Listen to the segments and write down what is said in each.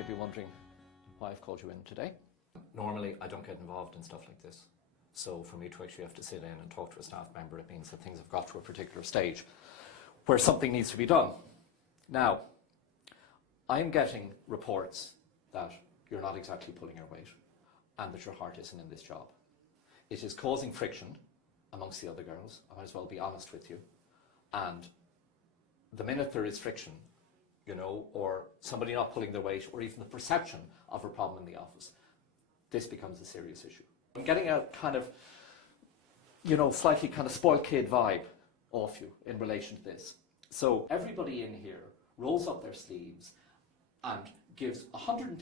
may be wondering why I've called you in today. Normally, I don't get involved in stuff like this. So for me to actually have to sit in and talk to a staff member, it means that things have got to a particular stage where something needs to be done. Now, I'm getting reports that you're not exactly pulling your weight and that your heart isn't in this job. It is causing friction amongst the other girls. I might as well be honest with you. And the minute there is friction, you know, or somebody not pulling their weight, or even the perception of a problem in the office, this becomes a serious issue. I'm getting a kind of, you know, slightly kind of spoiled kid vibe off you in relation to this. So everybody in here rolls up their sleeves and gives 110%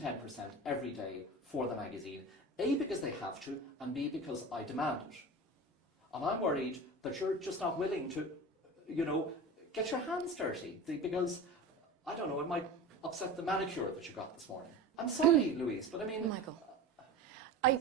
every day for the magazine, A, because they have to, and B, because I demand it. And I'm worried that you're just not willing to, you know, get your hands dirty, because, I don't know, it might upset the manicure that you got this morning. I'm sorry, Louise, but I mean... Michael. I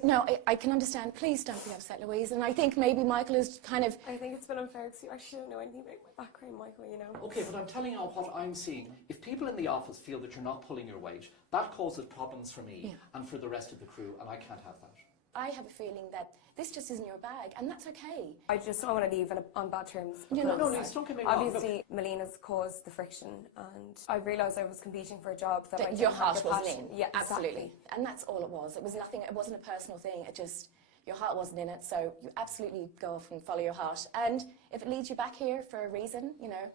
can understand. Please don't be upset, Louise. And I think maybe Michael is kind of... I think it's been unfair because you actually don't know anything about my background, Michael, you know. Okay, but I'm telling you what I'm seeing. If people in the office feel that you're not pulling your weight, that causes problems for me and for the rest of the crew, and I can't have that. I have a feeling that this just isn't your bag, and that's okay. I just don't want to leave on bad terms. No, Louise, don't get me wrong. Obviously, Melina's caused the friction, and I realised I was competing for a job that I didn't your have heart the wasn't passion. in. Yeah, absolutely. exactly. And that's all it was. It was nothing. It wasn't a personal thing. It just, your heart wasn't in it. So you absolutely go off and follow your heart. And if it leads you back here for a reason, you know,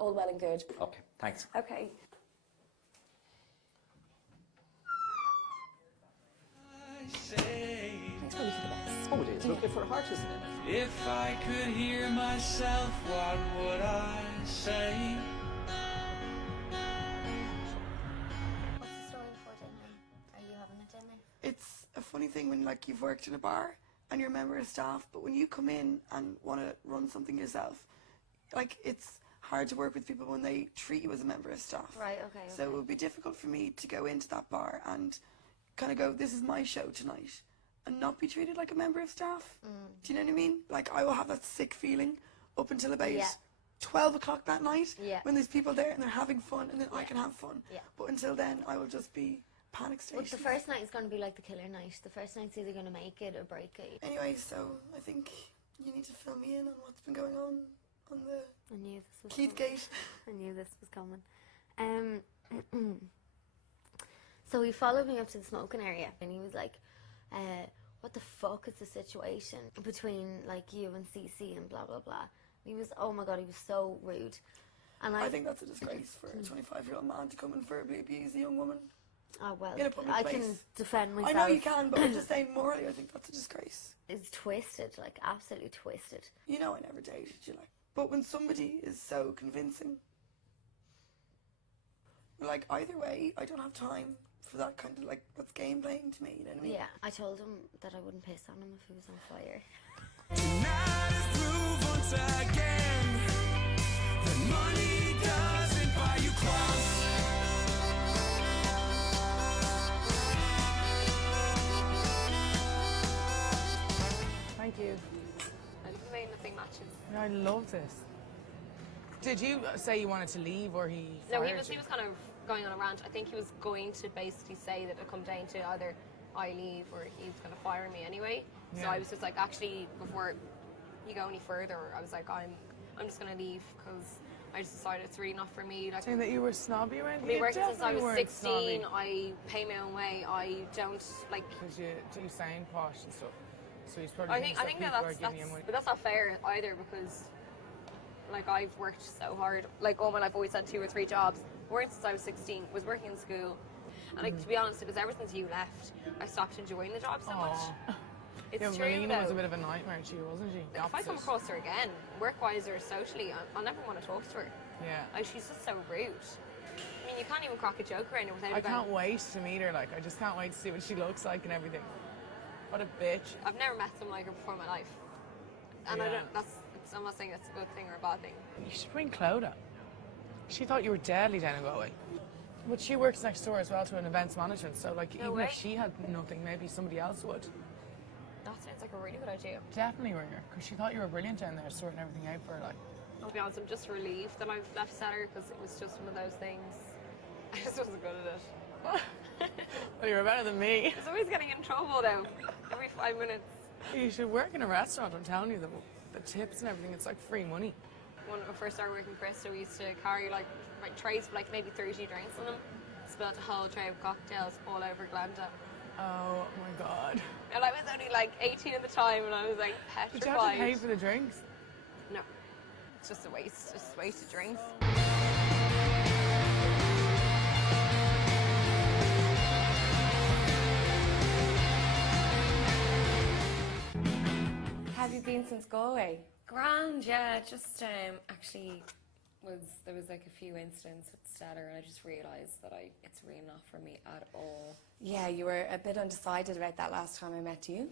all well and good. Okay, thanks. Okay. It's probably for the best. Oh, it is. Look, if her heart isn't in it. If I could hear myself, what would I say? What's the story for dinner? Are you having a dinner? It's a funny thing when, like, you've worked in a bar and you're a member of staff, but when you come in and want to run something yourself, like, it's hard to work with people when they treat you as a member of staff. Right, okay. So it would be difficult for me to go into that bar and kind of go, this is my show tonight, and not be treated like a member of staff. Do you know what I mean? Like, I will have that sick feeling up until about 12 o'clock that night when there's people there and they're having fun, and then I can have fun. But until then, I will just be panic station. Well, the first night is going to be like the killer night. The first night's either going to make it or break it. Anyway, so I think you need to fill me in on what's been going on the I knew this was Keith coming. Gate. I knew this was coming. So he followed me up to the smoking area, and he was like, what the fuck is the situation between, like, you and CC and blah, blah, blah. He was, oh my God, he was so rude. And I think that's a disgrace for a 25-year-old man to come and verbally abuse a young woman. Oh, well, in a public I place. can defend myself. I know you can, but I'm just saying, morally, I think that's a disgrace. It's twisted, like, absolutely twisted. You know I never dated you, like. But when somebody is so convincing, like, either way, I don't have time for that kind of, like, that's game playing to me, you know what I mean? Yeah, I told him that I wouldn't piss on him if he was on fire. Tonight is proof once again that money doesn't buy you clothes. Thank you. And the main thing matches. I love this. Did you say you wanted to leave, or he No, fired he you? was kind of going on a rant. I think he was going to basically say that it'd come down to either I leave or he's going to fire me anyway. So Yeah. I was just like, actually, before you go any further, I was like, I'm just going to leave because I just decided it's really not for me. Like, Saying that you were snobby around I've been here? working since I Definitely was weren't 16. snobby. I pay my own way. I don't like. Because you do sound posh and stuff. So he's probably I think but that's not fair either, because like I've worked so hard. Like all my life, I've always had 2 or 3 jobs. Working since I was 16, was working in school, and like to be honest, because ever since you left, I stopped enjoying the job so much. It's yeah, true Melina was though. a bit of a nightmare to you, wasn't she? The If I come opposite. across her again, work-wise or socially, I'll never want to talk to her. Yeah. Like she's just so rude. I mean, you can't even crack a joke around her without. I can't wait to meet her. Like, I just can't wait to see what she looks like and everything. What a bitch. I've never met someone like her before in my life, and I Yeah. don't. I'm not saying that's a good thing or a bad thing. You should bring Clodagh. She thought you were deadly down in Galway. But she works next door as well to an events management, so like No even way. if she had nothing, maybe somebody else would. That sounds like a really good idea. Definitely ring her, because she thought you were brilliant down there, sorting everything out for her. Like, I'll be honest, I'm just relieved that I've left Setter because it was just one of those things. I just wasn't good at it. Well, you're better than me. I was always getting in trouble though, every 5 minutes. You should work in a restaurant, I'm telling you, the tips and everything, it's like free money. When I first started working for Bristol, we used to carry like trays with like maybe 30 drinks on them. Spilled a whole tray of cocktails all over Glenda. Oh my God. And I was only like 18 at the time, and I was like Did you have to petrified. pay for the drinks? No, it's just a waste, just a waste of drinks. Have you been since Galway? Grand, yeah. Just actually there was like a few incidents with Stellar, and I just realised that it's really not for me at all. Yeah, you were a bit undecided about that last time I met you,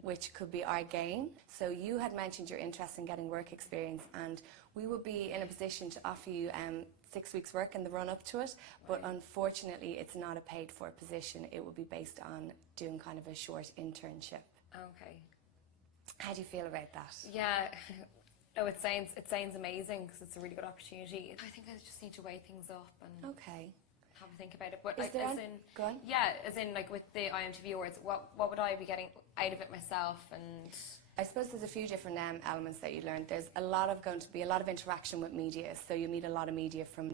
which could be our gain. So you had mentioned your interest in getting work experience, and we would be in a position to offer you 6 weeks work in the run up to it, but unfortunately it's not a paid for position. It would be based on doing kind of a short internship. Okay. How do you feel about that? Yeah. No, it sounds amazing because it's a really good opportunity. I think I just need to weigh things up and Okay. have a think about it. But Is like, there as an- in, Go on. yeah, as in like with the IMTV Awards, what would I be getting out of it myself? And I suppose there's a few different elements that you learned. There's going to be a lot of interaction with media, so you meet a lot of media from